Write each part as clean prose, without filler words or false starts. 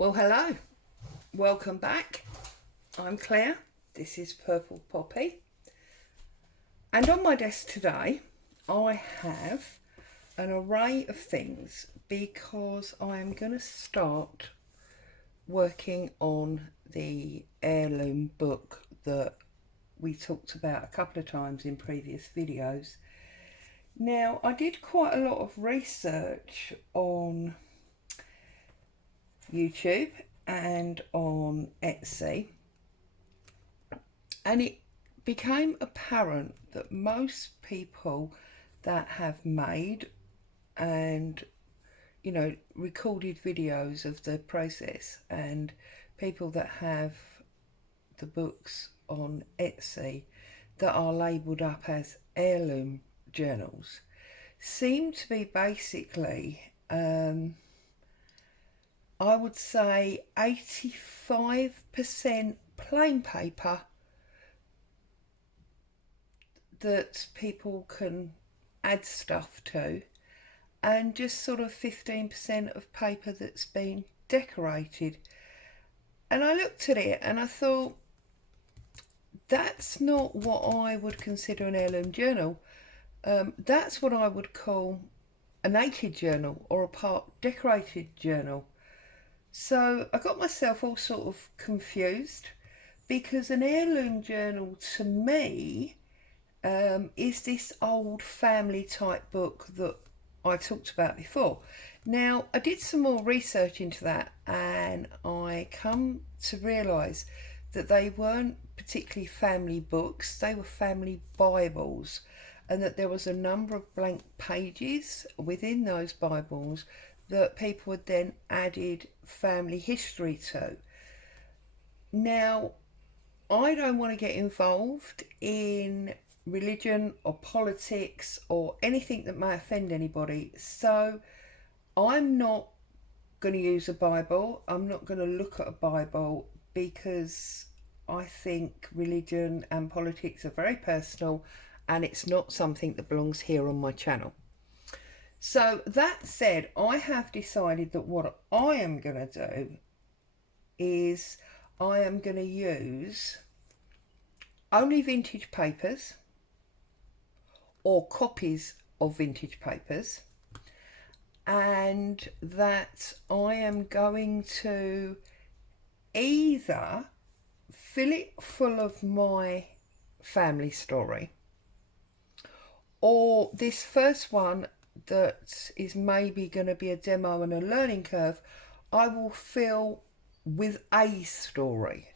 Well, hello, welcome back. I'm Claire, this is Purple Poppy, and on my desk today I have an array of things because I am going to start working on the Heirloom book that we talked about a couple of times in previous videos. Now, I did quite a lot of research on YouTube and on Etsy, and it became apparent that most people that have made and recorded videos of the process, and people that have the books on Etsy that are labelled up as heirloom journals, seem to be basically I would say 85% plain paper that people can add stuff to, and just sort of 15% of paper that's been decorated. And I looked at it and I thought, that's not what I would consider an heirloom journal. That's what I would call a naked journal or a part decorated journal. So I got myself all sort of confused, because an heirloom journal to me is this old family type book that I talked about before. Now, I did some more research into that and I come to realise that they weren't particularly family books, they were family Bibles, and that there was a number of blank pages within those Bibles that people had then added family history to. Now, I don't want to get involved in religion or politics or anything that may offend anybody, so I'm not going to use a Bible. I'm not going to look at a Bible, because I think religion and politics are very personal and it's not something that belongs here on my channel. So that said, I have decided that what I am going to do is I am going to use only vintage papers or copies of vintage papers, and that I am going to either fill it full of my family story, or this first one that is maybe going to be a demo and a learning curve, I will fill with a story.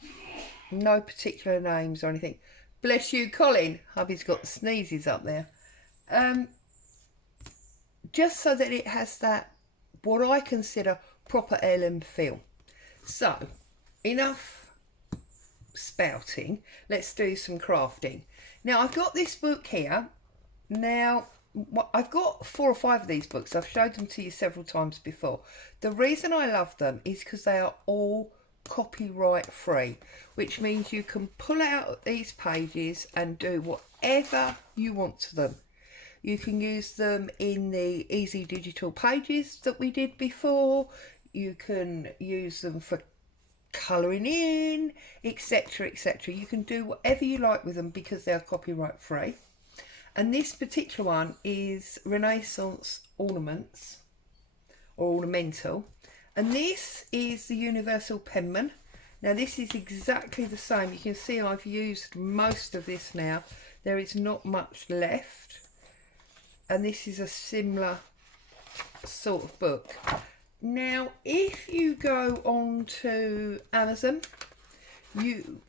No particular names or anything. Bless you, Colin. Hubby's got the sneezes up there. Just so that it has that, what I consider, proper heirloom feel. So, enough spouting. Let's do some crafting. Now, I've got this book here. Now, I've got 4 or 5 of these books. I've showed them to you several times before. The reason I love them is because they are all copyright free, which means you can pull out these pages and do whatever you want to them. You can use them in the easy digital pages that we did before. You can use them for colouring in, etc, etc. You can do whatever you like with them because they're copyright free. And this particular one is Renaissance Ornaments, or Ornamental. And this is the Universal Penman. Now this is exactly the same. You can see I've used most of this now. There is not much left. And this is a similar sort of book. Now, if you go on to Amazon,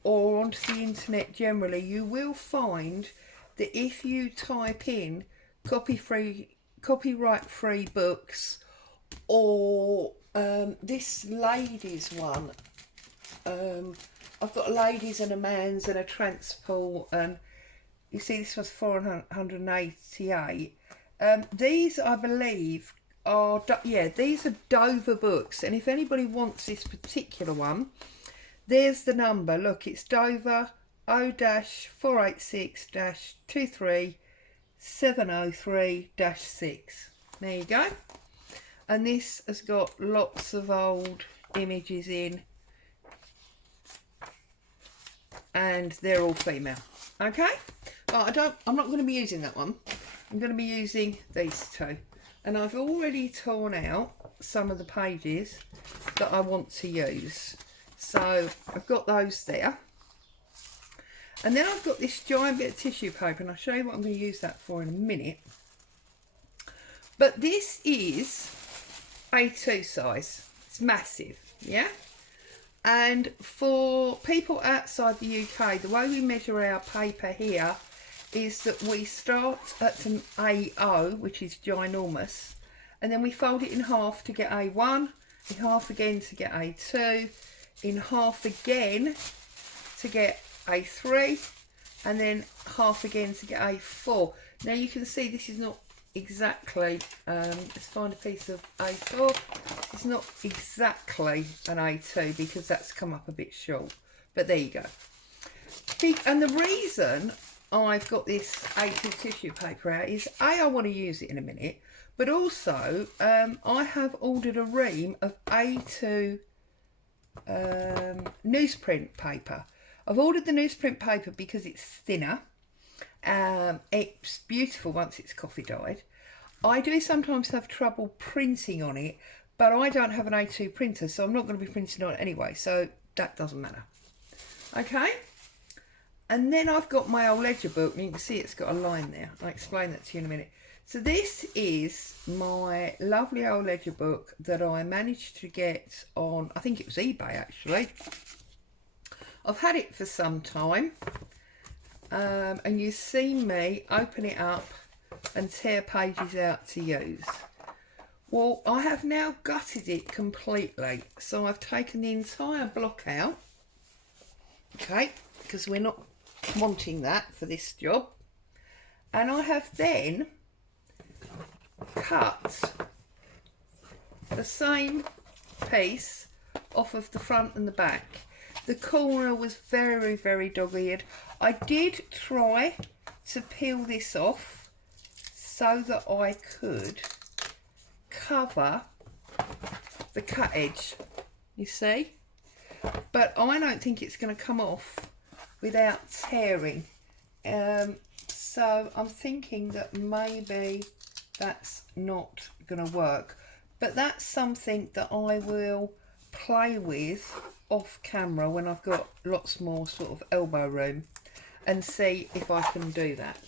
or onto the internet generally, you will find that if you type in copyright free books, or this ladies one, I've got a ladies and a man's and a transport, and you see this was 488. These, I believe, are, these are Dover books, and if anybody wants this particular one, there's the number. Look, it's Dover 0-486-23703-6. There you go. And this has got lots of old images in, and they're all female. Okay, but I'm not going to be using that one. I'm going to be using these two, and I've already torn out some of the pages that I want to use. So I've got those there, and then I've got this giant bit of tissue paper, and I'll show you what I'm going to use that for in a minute. But this is A2 size. It's massive, yeah? And for people outside the UK, the way we measure our paper here is that we start at an A0, which is ginormous, and then we fold it in half to get A1, in half again to get A2, in half again to get A3, and then half again to get A4. Now you can see this is not exactly, let's find a piece of A4. It's not exactly an A2 because that's come up a bit short, but there you go. And the reason I've got this A2 tissue paper out is I want to use it in a minute, but also I have ordered a ream of A2 newsprint paper. I've ordered the newsprint paper because it's thinner. It's beautiful once it's coffee dyed. I do sometimes have trouble printing on it, but I don't have an A2 printer, so I'm not going to be printing on it anyway, so that doesn't matter. Okay, and then I've got my old ledger book, and you can see it's got a line there. I'll explain that to you in a minute. So this is my lovely old ledger book that I managed to get on, I think it was eBay actually. I've had it for some time. And you've seen me open it up and tear pages out to use. Well, I have now gutted it completely. So I've taken the entire block out. Okay, because we're not wanting that for this job. And I have then cut the same piece off of the front and the back. The corner was very, very dog-eared. I did try to peel this off so that I could cover the cut edge, you see? But I don't think it's going to come off without tearing. So I'm thinking that maybe that's not going to work. But that's something that I will play with off camera when I've got lots more sort of elbow room and see if I can do that.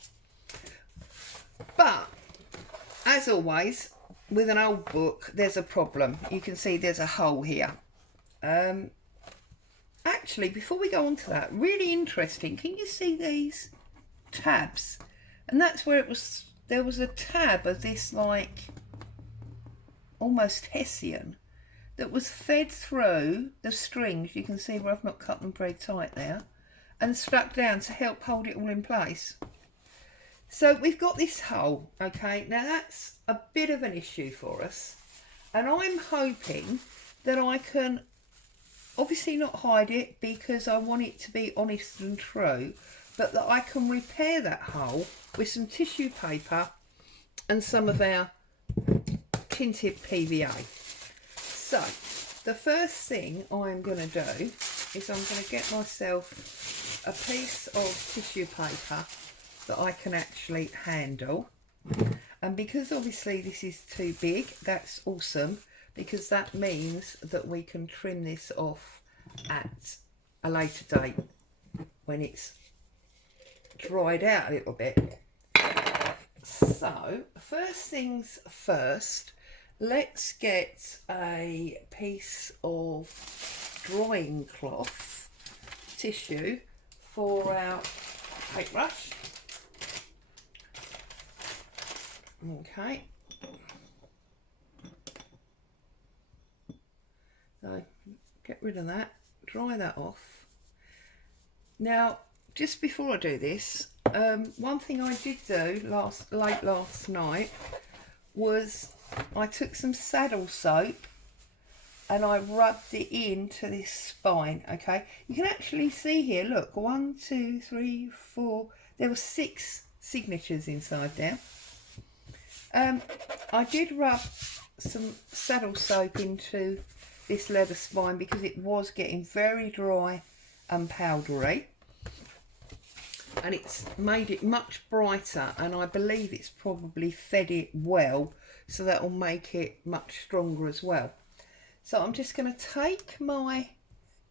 But as always with an old book, there's a problem. You can see there's a hole here. Actually, before we go on to that, really interesting, can you see these tabs? And that's where it was, there was a tab of this like almost hessian that was fed through the strings. You can see where I've not cut them very tight there, and stuck down to help hold it all in place. So we've got this hole, okay, now that's a bit of an issue for us, and I'm hoping that I can obviously not hide it because I want it to be honest and true, but that I can repair that hole with some tissue paper and some of our tinted PVA. So the first thing I'm going to do is I'm going to get myself a piece of tissue paper that I can actually handle, and because obviously this is too big, that's awesome, because that means that we can trim this off at a later date when it's dried out a little bit. So first things first, let's get a piece of drying cloth tissue for our paintbrush. Okay. So get rid of that, dry that off. Now, just before I do this, one thing I did do late last night was I took some saddle soap and I rubbed it into this spine. Okay, you can actually see here, look, 1, 2, 3, 4, there were 6 signatures inside there. I did rub some saddle soap into this leather spine because it was getting very dry and powdery, and it's made it much brighter, and I believe it's probably fed it well, so that will make it much stronger as well. So I'm just going to take my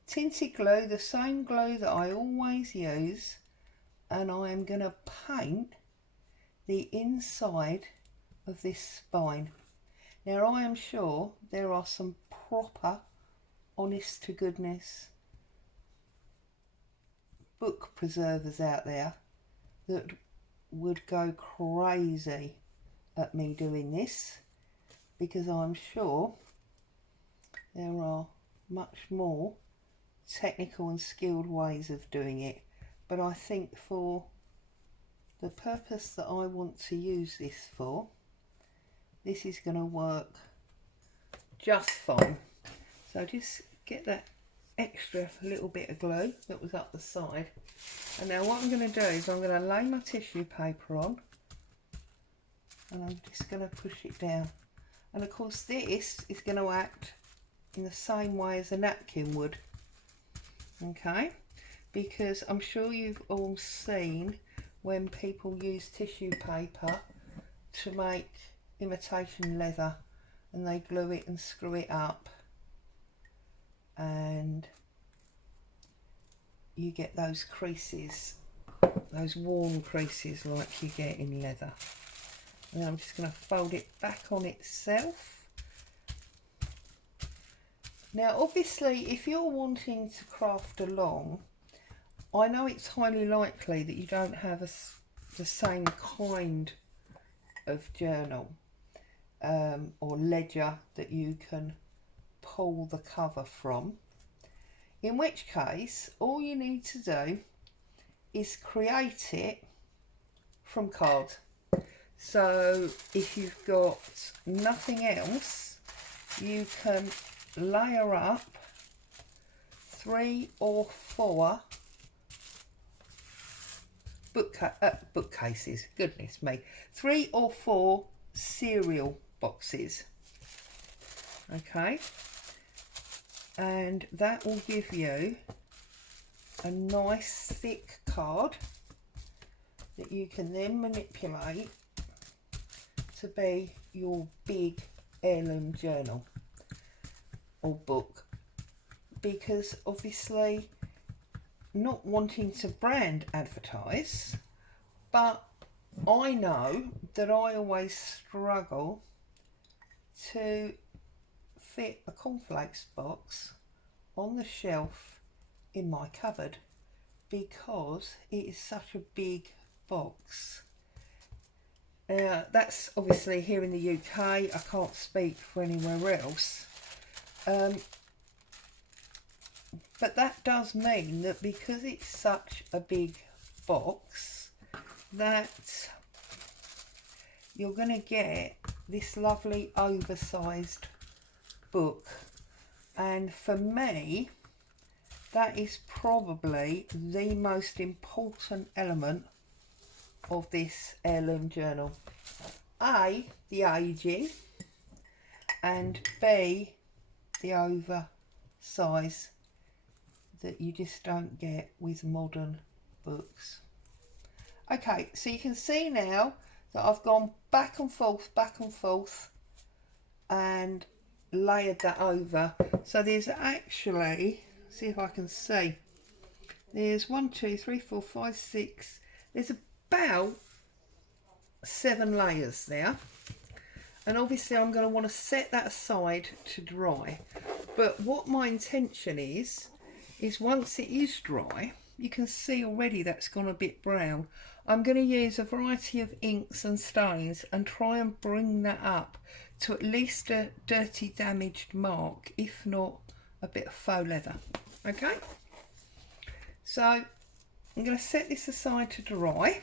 tinted glue, the same glue that I always use, and I am going to paint the inside of this spine. Now I am sure there are some proper, honest to goodness book preservers out there that would go crazy at me doing this, because I'm sure there are much more technical and skilled ways of doing it, but I think for the purpose that I want to use this for, this is going to work just fine. So just get that extra little bit of glue that was up the side, and now what I'm going to do is I'm going to lay my tissue paper on, and I'm just going to push it down, and of course this is going to act in the same way as a napkin would, okay, because I'm sure you've all seen when people use tissue paper to make imitation leather, and they glue it and screw it up, and you get those creases, those worn creases like you get in leather. And I'm just going to fold it back on itself. Now obviously if you're wanting to craft along, I know it's highly likely that you don't have the same kind of journal or ledger that you can pull the cover from, in which case all you need to do is create it from card. So if you've got nothing else, you can layer up 3 or 4 bookcases, goodness me, 3 or 4 cereal boxes, okay, and that will give you a nice thick card that you can then manipulate to be your big heirloom journal or book, because obviously not wanting to brand advertise, but I know that I always struggle to fit a cornflakes box on the shelf in my cupboard because it is such a big box. That's obviously here in the UK. I can't speak for anywhere else. But that does mean that because it's such a big box, that you're going to get this lovely oversized book, and for me that is probably the most important element of this heirloom journal. A, the aging, and B, the oversize that you just don't get with modern books. Okay, so you can see now that I've gone back and forth and layered that over. So there's actually, see if I can see, there's 1, 2, 3, 4, 5, 6, there's about 7 layers there. And obviously I'm going to want to set that aside to dry. But what my intention is once it is dry, you can see already that's gone a bit brown. I'm going to use a variety of inks and stains and try and bring that up to at least a dirty damaged mark, if not a bit of faux leather. Okay, so I'm going to set this aside to dry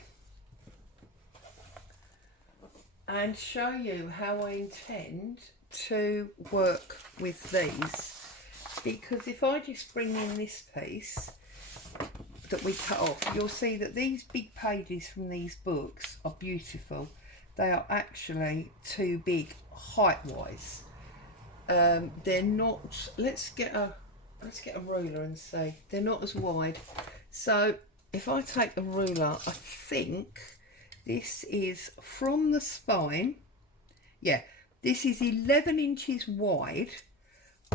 and show you how I intend to work with these, because if I just bring in this piece that we cut off, you'll see that these big pages from these books are beautiful. They are actually too big height wise, They're not, let's get a ruler and see. They're not as wide. So if I take the ruler, I think this is from the spine. Yeah, this is 11 inches wide,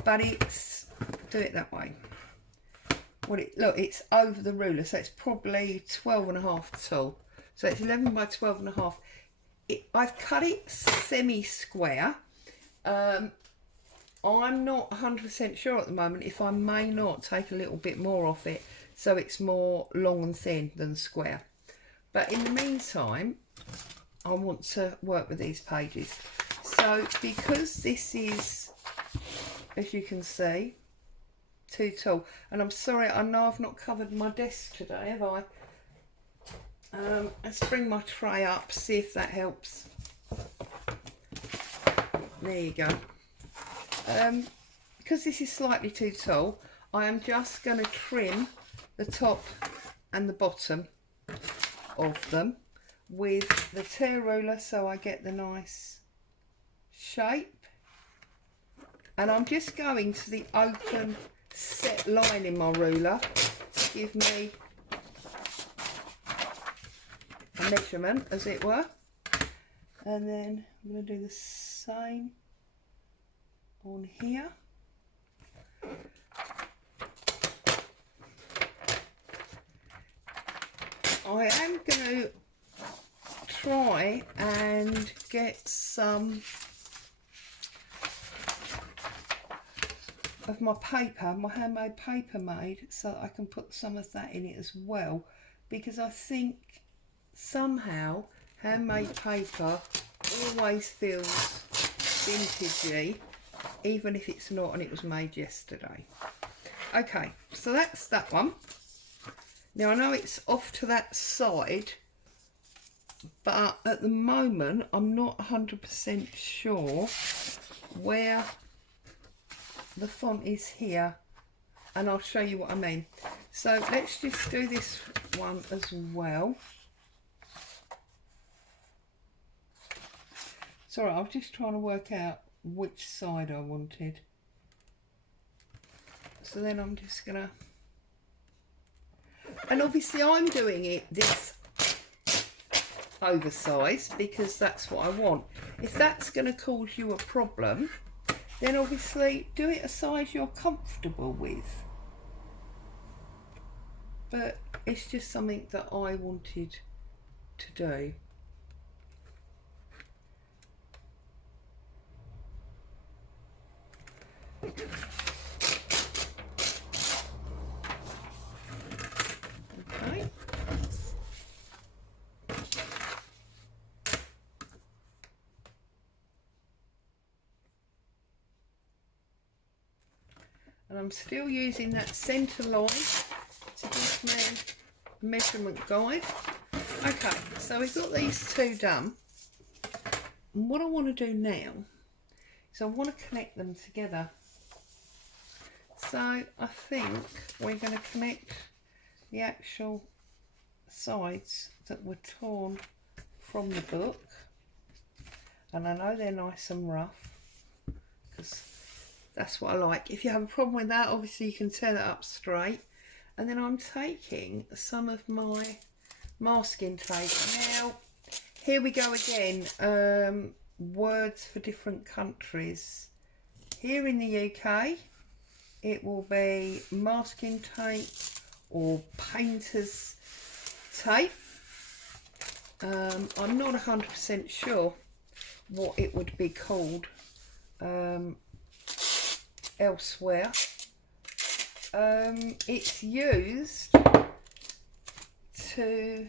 but it's, do it that way. Well, look, it's over the ruler, so it's probably 12.5 tall. So it's 11 by 12.5. I've cut it semi-square. I'm not 100% sure at the moment if I may not take a little bit more off it, so it's more long and thin than square. But in the meantime, I want to work with these pages. So because this is, as you can see, too tall, and I'm sorry, I know I've not covered my desk today, have I? Let's bring my tray up, see if that helps. There you go. Because this is slightly too tall, I am just going to trim the top and the bottom of them with the tear ruler so I get the nice shape. And I'm just going to the open set line in my ruler to give me a measurement, as it were. And then I'm going to do the same on here. I am going to try and get some of my paper, my handmade paper made, so that I can put some of that in it as well, because I think somehow handmade paper always feels vintagey, even if it's not and it was made yesterday. Okay, so that's that one. Now I know it's off to that side, but at the moment I'm not 100% sure where the font is here, and I'll show you what I mean. So let's just do this one as well. Sorry, I was just trying to work out which side I wanted. So then I'm just gonna, and obviously I'm doing it this oversized because that's what I want. If that's going to cause you a problem, then obviously do it a size you're comfortable with. But it's just something that I wanted to do. Okay. And I'm still using that centre line to give me a measurement guide. Okay, so we've got these two done. And what I want to do now is I want to connect them together. So I think we're going to connect the actual sides that were torn from the book. And I know they're nice and rough because that's what I like. If you have a problem with that, obviously you can tear that up straight. And then I'm taking some of my masking tape. Now, here we go again. Words for different countries. Here in the UK, it will be masking tape or painter's tape. I'm not 100% sure what it would be called elsewhere. It's used to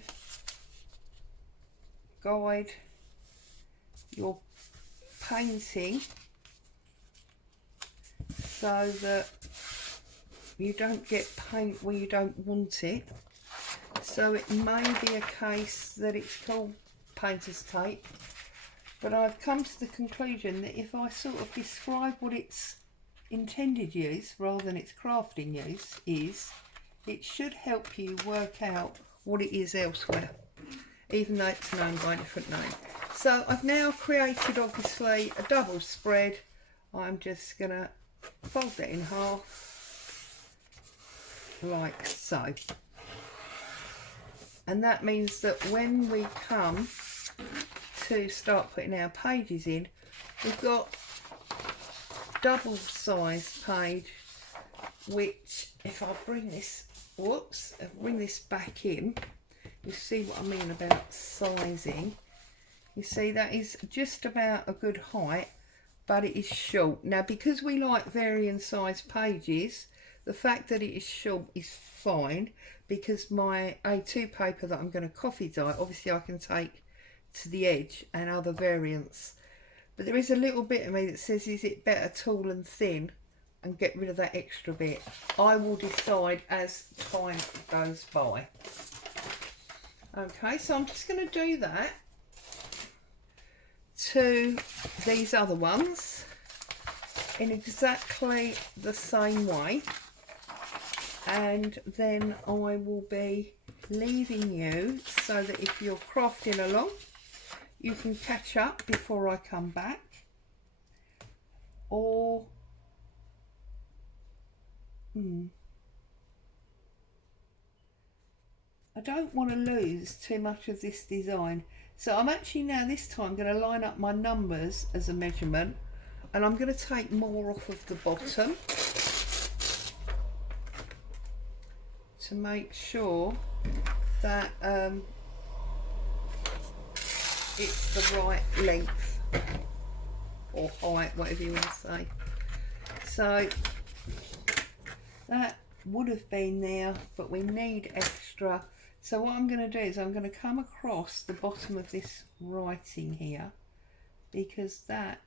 guide your painting so that you don't get paint where you don't want it. So it may be a case that it's called painter's tape, but I've come to the conclusion that if I sort of describe what its intended use rather than its crafting use is, it should help you work out what it is elsewhere, even though it's known by a different name. So I've now created obviously a double spread I'm just going to fold that in half like so. And that means that when we come to start putting our pages in, we've got double size page, which if I bring this, whoops, bring this back in, you see what I mean about sizing. You see that is just about a good height, but it is short. Now because we like varying size pages, the fact that it is short is fine, because my A2 paper that I'm going to coffee dye, obviously I can take to the edge and other variants. But there is a little bit of me that says, is it better tall and thin, and get rid of that extra bit? I will decide as time goes by. Okay, so I'm just going to do that to these other ones in exactly the same way, and then I will be leaving you so that if you're crafting along, you can catch up before I come back, or I don't want to lose too much of this design. So I'm actually now this time going to line up my numbers as a measurement, and I'm going to take more off of the bottom to make sure that it's the right length or height, whatever you want to say. So that would have been there, but we need extra. So what I'm going to do is I'm going to come across the bottom of this writing here, because that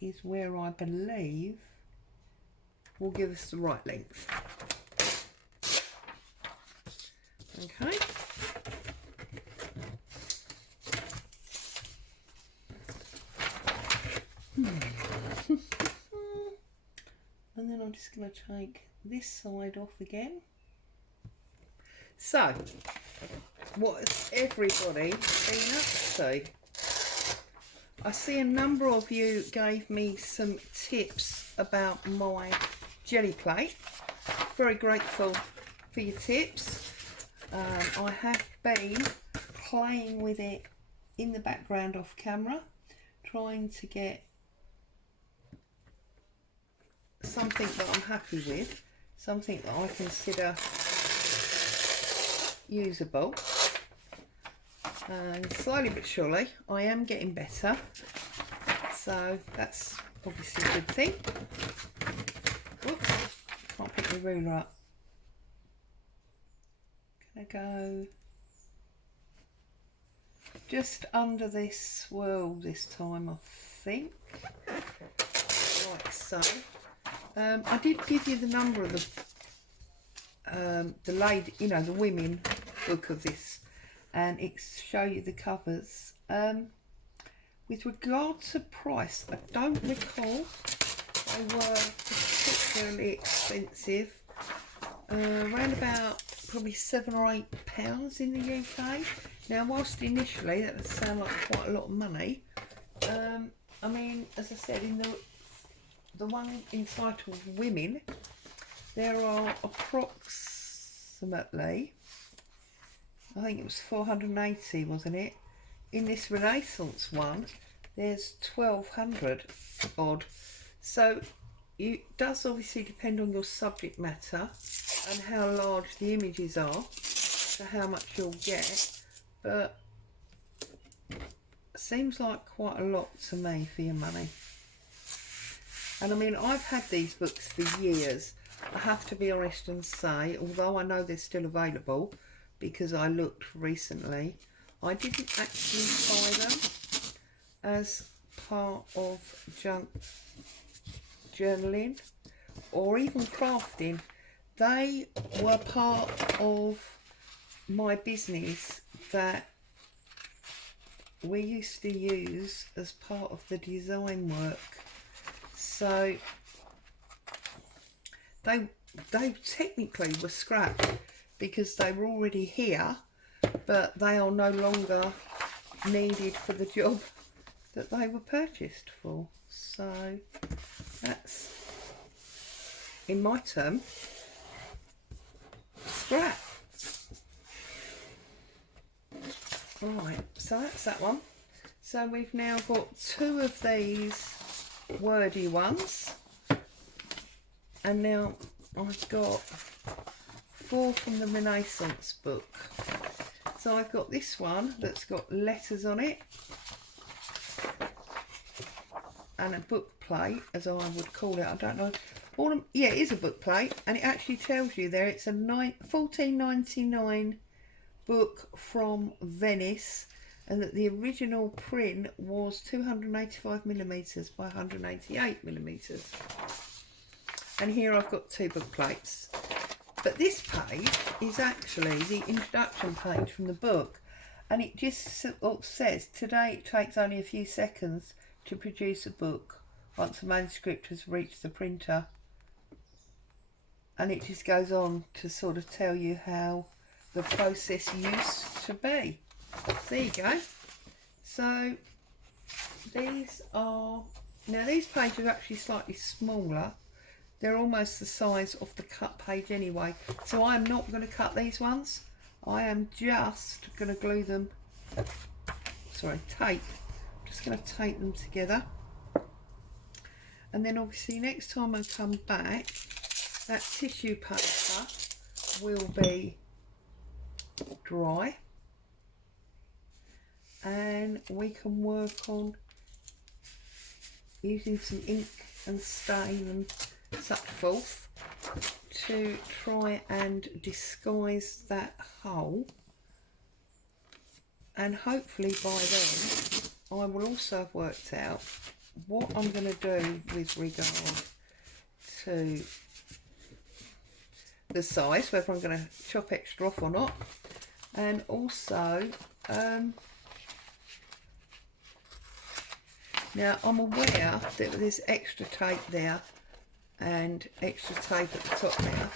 is where I believe will give us the right length. Okay. And then I'm just going to take this side off again. So, what has everybody been up to? I see a number of you gave me some tips about my jelly plate. Very grateful for your tips. I have been playing with it in the background off camera, trying to get something that I'm happy with, something that I consider usable, and slowly but surely I am getting better, so that's obviously a good thing. Whoops, can't pick the ruler up. Can I go just under this swirl this time, I think, like so. I did give you the number of the lady, you know, the women book of this, and it show you the covers. With regard to price, I don't recall they were particularly expensive. Around about probably £7 or £8 in the UK. Now, whilst initially that would sound like quite a lot of money, I mean, as I said, in the one entitled Women, there are approximately, I think it was 480, wasn't it? In this Renaissance one, there's 1200 odd. So it does obviously depend on your subject matter and how large the images are, to how much you'll get, but seems like quite a lot to me for your money. And I mean, I've had these books for years. I have to be honest and say, although I know they're still available because I looked recently, I didn't actually buy them as part of journaling or even crafting. They were part of my business that we used to use as part of the design work. So they technically were scrapped because they were already here, but they are no longer needed for the job that they were purchased for. So That's, in my term, scrap. Right, so that's that one. So we've now got 2 of these wordy ones, and now I've got 4 from the Renaissance book. So I've got this one that's got letters on it and a book plate, as I would call it. I don't know. Yeah, it is a book plate, and it actually tells you there it's a 14.99 book from Venice, and that the original print was 285mm by 188mm. And here I've got 2 book plates. But this page is actually the introduction page from the book, and it just says, today it takes only a few seconds to produce a book once the manuscript has reached the printer. And it just goes on to sort of tell you how the process used to be. So there you go. So these are, now these pages are actually slightly smaller. They're almost the size of the cut page anyway. So I am not going to cut these ones. I am just going to glue them, sorry, tape. I'm just going to tape them together. And then obviously next time I come back, that tissue paper will be dry, and we can work on using some ink and stain and such forth to try and disguise that hole, and hopefully by then I will also have worked out what I'm going to do with regard to the size, whether I'm going to chop extra off or not, and also now I'm aware that there's extra tape there and extra tape at the top there,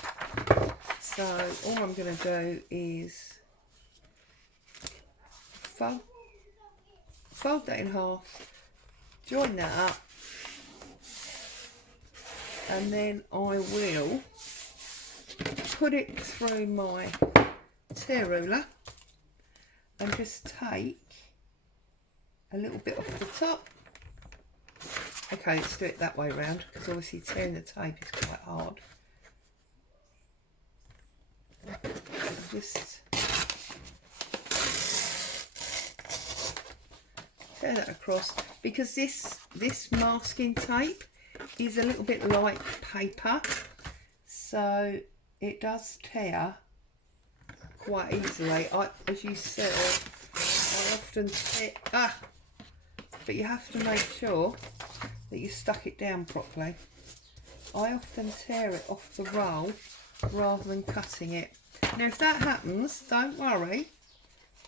so all I'm going to do is fold that in half, join that up, and then I will put it through my tear ruler and just take a little bit off the top. Okay, let's do it that way round, because obviously tearing the tape is quite hard. Just tear that across, because this masking tape is a little bit like paper, so it does tear quite easily. As you saw, I often tear, but you have to make sure that you stuck it down properly. I often tear it off the roll rather than cutting it. Now if that happens, don't worry,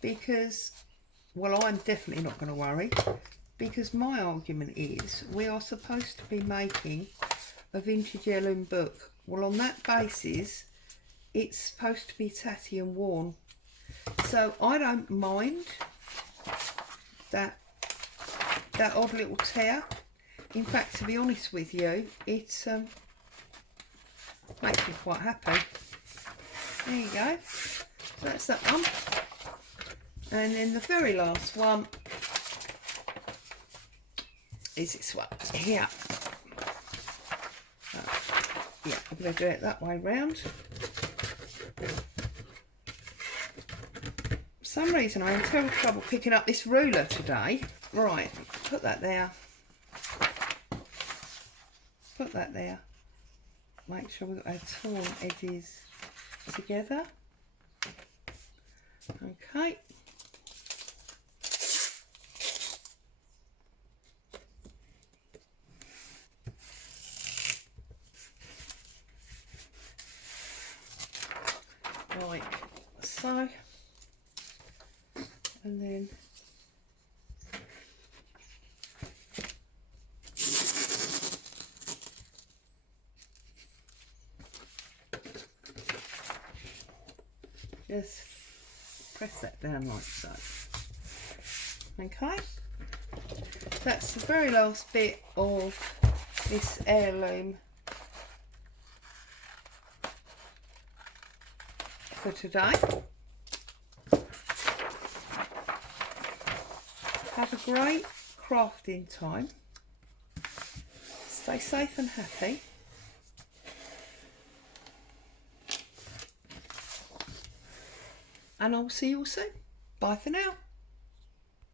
because, well, I'm definitely not going to worry, because my argument is we are supposed to be making a vintage heirloom book. Well, on that basis, it's supposed to be tatty and worn. So I don't mind that odd little tear. In fact, to be honest with you, it makes me quite happy. There you go. So that's that one. And then the very last one is this one here. Yeah, I'm going to do it that way round. For some reason I'm in terrible trouble picking up this ruler today. Right, put that there. Put that there. Make sure we've got our torn edges together. Okay. Right, so, and then just press that down like so. Okay, that's the very last bit of this heirloom for today. Have a great crafting time. Stay safe and happy. And I'll see you all soon. Bye for now.